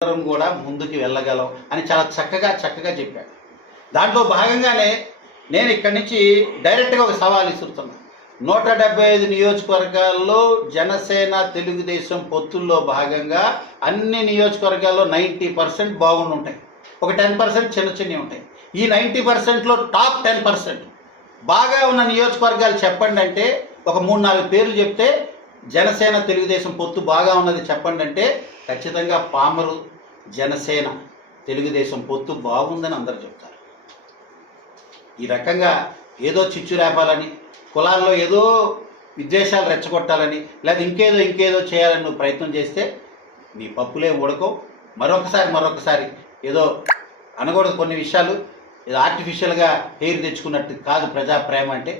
అందరం కూడా ముందుకు వెళ్ళగలం అని చాలా చక్కగా చెప్పాడు. దాంట్లో భాగంగానే నేను ఇక్కడి నుంచి డైరెక్ట్గా ఒక సవాల్ ఇస్తున్నాను. 175 నియోజకవర్గాల్లో జనసేన తెలుగుదేశం పొత్తుల్లో భాగంగా అన్ని నియోజకవర్గాల్లో 90% బాగుండి ఉంటాయి. ఒక 10% చిన్నవి ఉంటాయి. ఈ 90%లో టాప్ 10% బాగా ఉన్న నియోజకవర్గాలు చెప్పండి అంటే ఒక 3-4 పేర్లు చెప్తే జనసేన తెలుగుదేశం పొత్తు బాగా ఉన్నది చెప్పండి అంటే ఖచ్చితంగా పామరు జనసేన తెలుగుదేశం పొత్తు బాగుందని అందరూ చెప్తారు. ఈ రకంగా ఏదో చిచ్చు రేపాలని, కులాల్లో ఏదో విద్వేషాలు రెచ్చగొట్టాలని, లేదా ఇంకేదో చేయాలని నువ్వు ప్రయత్నం చేస్తే నీ పప్పులే ఉడకో. మరొకసారి ఏదో అనకూడదు కొన్ని విషయాలు, ఏదో ఆర్టిఫిషియల్గా హెయిర్ తెచ్చుకున్నట్టు కాదు ప్రజా ప్రేమ అంటే.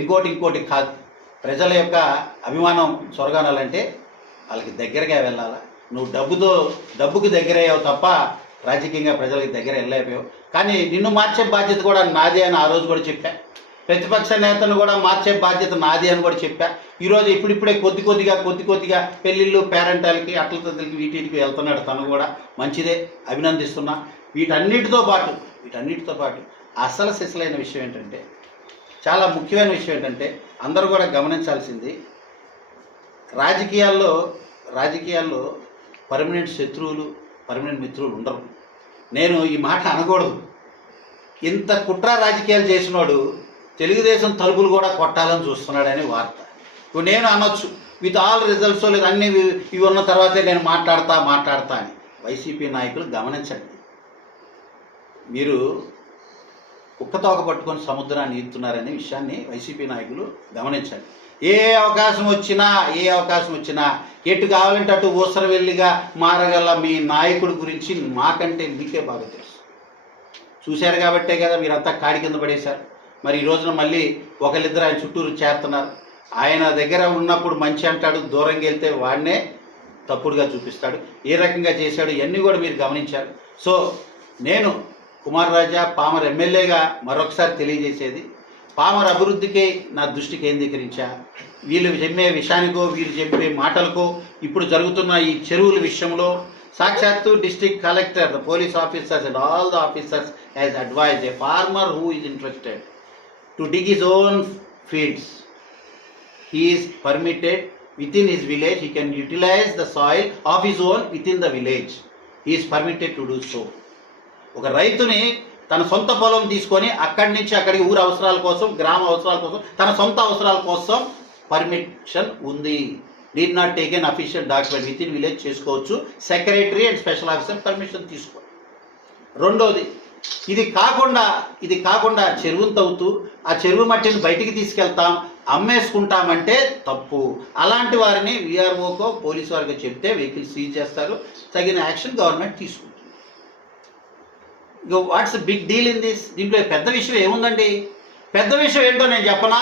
ఇంకోటి కాదు. ప్రజల యొక్క అభిమానం చొరగానాలంటే వాళ్ళకి దగ్గరగా వెళ్ళాలా. నువ్వు డబ్బుకి దగ్గరయ్యావు తప్ప రాజకీయంగా ప్రజలకి దగ్గర వెళ్ళలేకపోయావు. కానీ నిన్ను మార్చే బాధ్యత కూడా నాదే అని ఆ రోజు కూడా చెప్పా. ప్రతిపక్ష నేతను కూడా మార్చే బాధ్యత నాదే అని కూడా చెప్పా. ఈరోజు ఇప్పుడిప్పుడే కొద్దిగా పెళ్ళిళ్ళు, పేరెంటాలకి, అట్ల తల్లికి వీటికి వెళ్తున్నాడు. తను కూడా మంచిదే, అభినందిస్తున్నా. వీటన్నిటితో పాటు అసలు సిసలైన విషయం ఏంటంటే, చాలా ముఖ్యమైన విషయం ఏంటంటే అందరూ కూడా గమనించాల్సింది, రాజకీయాల్లో పర్మనెంట్ శత్రువులు, పర్మనెంట్ మిత్రులు ఉండరు. నేను ఈ మాట అనకూడదు. ఇంత కుట్ర రాజకీయాలు చేసినోడు తెలుగుదేశం తలుపులు కూడా కొట్టాలని చూస్తున్నాడని వార్త. ఇప్పుడు నేను అనొచ్చు విత్ ఆల్ రిజల్ట్స్, లేదా అన్ని ఇవి ఉన్న తర్వాతే నేను మాట్లాడతా అని. వైసీపీ నాయకులు గమనించండి. మీరు కుక్కతోక పట్టుకొని సముద్రాన్ని ఈదుతున్నారనే విషయాన్ని వైసీపీ నాయకులు గమనించండి. ఏ అవకాశం వచ్చినా ఎటు కావాలంటే అటు ఊసరవెల్లిగా మారగల మీ నాయకుడి గురించి మాకంటే మీకే బాగా తెలుసు. చూశారు కాబట్టే కదా మీరంతా కాడి కింద పడేశారు. మరి ఈ రోజున మళ్ళీ ఒకరిద్దరు ఆయన చుట్టూరు చేరుతున్నారు. ఆయన దగ్గర ఉన్నప్పుడు మంచి అంటాడు, దూరంగా వెళ్తే వాడినే తప్పుడుగా చూపిస్తాడు. ఏ రకంగా చేశాడు ఇవన్నీ కూడా మీరు గమనించారు. సో నేను కుమార్ రాజా పామర్ ఎమ్మెల్యేగా మరొకసారి తెలియజేసేది, పామర్ అభివృద్ధికి నా దృష్టి కేంద్రీకరించా. వీళ్ళు చెప్పే విషయానికో, వీళ్ళు చెప్పే మాటలకో, ఇప్పుడు జరుగుతున్న ఈ చెరువుల విషయంలో సాక్షాత్తు district collector, the police officers and all the officers has advised a farmer who is interested to dig his own fields. He is permitted within his village, he can utilize the soil of his own within the village. He is permitted to do so. ఒక రైతుని తన సొంత పొలం తీసుకొని అక్కడి నుంచి అక్కడికి ఊరు అవసరాల కోసం, గ్రామ అవసరాల కోసం, తన సొంత అవసరాల కోసం పర్మిషన్ ఉంది. Need not take an official document, within village చేసుకోవచ్చు. Secretary and special officer permission తీసుకోవాలి. రెండోది, ఇది కాకుండా చెరువును తవ్వుతూ ఆ చెరువు మట్టిని బయటికి తీసుకెళ్తాం, అమ్మేసుకుంటామంటే తప్పు. అలాంటి వారిని వీఆర్ఓకో పోలీసు వారికి చెప్తే వెహికల్ సీజ్ చేస్తారు. తగిన యాక్షన్ గవర్నమెంట్ తీసుకుంటుంది. What's big deal in this? దీంట్లో పెద్ద విషయం ఏముందండి? పెద్ద విషయం ఏంటో నేను చెప్పనా?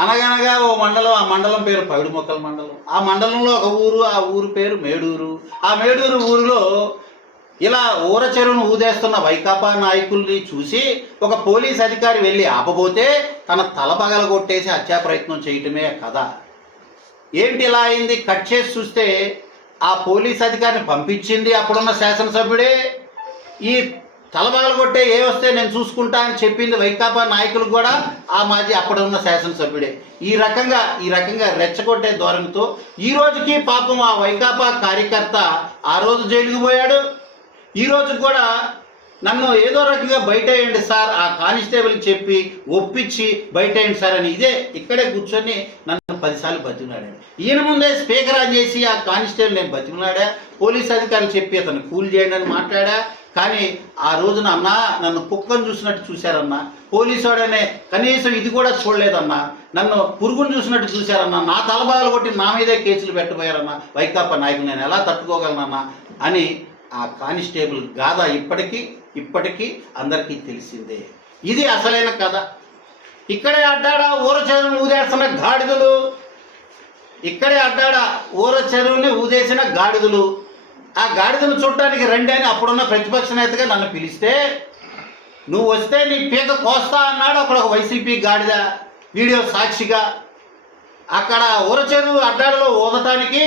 అనగనగా ఓ మండలం, ఆ మండలం పేరు పైడుమొక్కల మండలం. ఆ మండలంలో ఒక ఊరు, ఆ ఊరు పేరు మేడూరు. ఆ మేడూరు ఊరిలో ఇలా ఊర చెరువును ఊదేస్తున్న వైకాపా నాయకుల్ని చూసి ఒక పోలీస్ అధికారి వెళ్ళి ఆపబోతే తన తల పగలగొట్టేసి హత్యా ప్రయత్నం చేయటమే కదా. ఏంటి ఇలా అయింది? కట్ చేసి చూస్తే ఆ పోలీస్ అధికారిని పంపించింది అప్పుడున్న శాసనసభ్యుడే. ఈ తలబగలు కొట్టే ఏ వస్తే నేను చూసుకుంటా అని చెప్పింది వైకాపా నాయకులు కూడా ఆ మాజీ అప్పుడు ఉన్న శాసనసభ్యుడే. ఈ రకంగా రెచ్చగొట్టే ధోరణితో ఈ రోజుకి పాపం ఆ వైకాపా కార్యకర్త ఆ రోజు జైలుకు పోయాడు. ఈ రోజు కూడా నన్ను ఏదో రకంగా బయటేయండి సార్, ఆ కానిస్టేబుల్కి చెప్పి ఒప్పించి బయటేయండి సార్ అని ఇక్కడే కూర్చొని నన్ను 10 సార్లు బతిమలాడాడు. ఈయన ముందే స్పీకర్ ఆన్ చేసి ఆ కానిస్టేబుల్ నేను బతిమలాడా, పోలీస్ అధికారులు చెప్పి అతను కూల్ చేయండి అని మాట్లాడా. కానీ ఆ రోజున అన్నా నన్ను కుక్కను చూసినట్టు చూశారన్నా, పోలీసు వాడనే కనీసం ఇది కూడా చూడలేదన్నా, నన్ను పురుగును చూసినట్టు చూశారన్నా, నా తలబాగలు కొట్టి నా మీదే కేసులు పెట్టబోయారన్నా వైకాపా నాయకులు, నేను ఎలా తట్టుకోగలనన్నా అని ఆ కానిస్టేబుల్ గాథ ఇప్పటికీ అందరికీ తెలిసిందే. ఇది అసలైన కథ. ఇక్కడే అడ్డాడా ఊర చెరువుని ఊదేస్తున్న గాడిదలు, ఊదేసిన గాడిదలు. ఆ గాడిదను చూడటానికి రండి అని అప్పుడున్న ప్రతిపక్ష నేతగా నన్ను పిలిస్తే, నువ్వు వస్తే నీ పీక కోస్తా అన్నాడు అక్కడ ఒక వైసీపీ గాడిద వీడియో సాక్షిగా. అక్కడ ఊరచెరువు అడ్డాలలో ఊదటానికి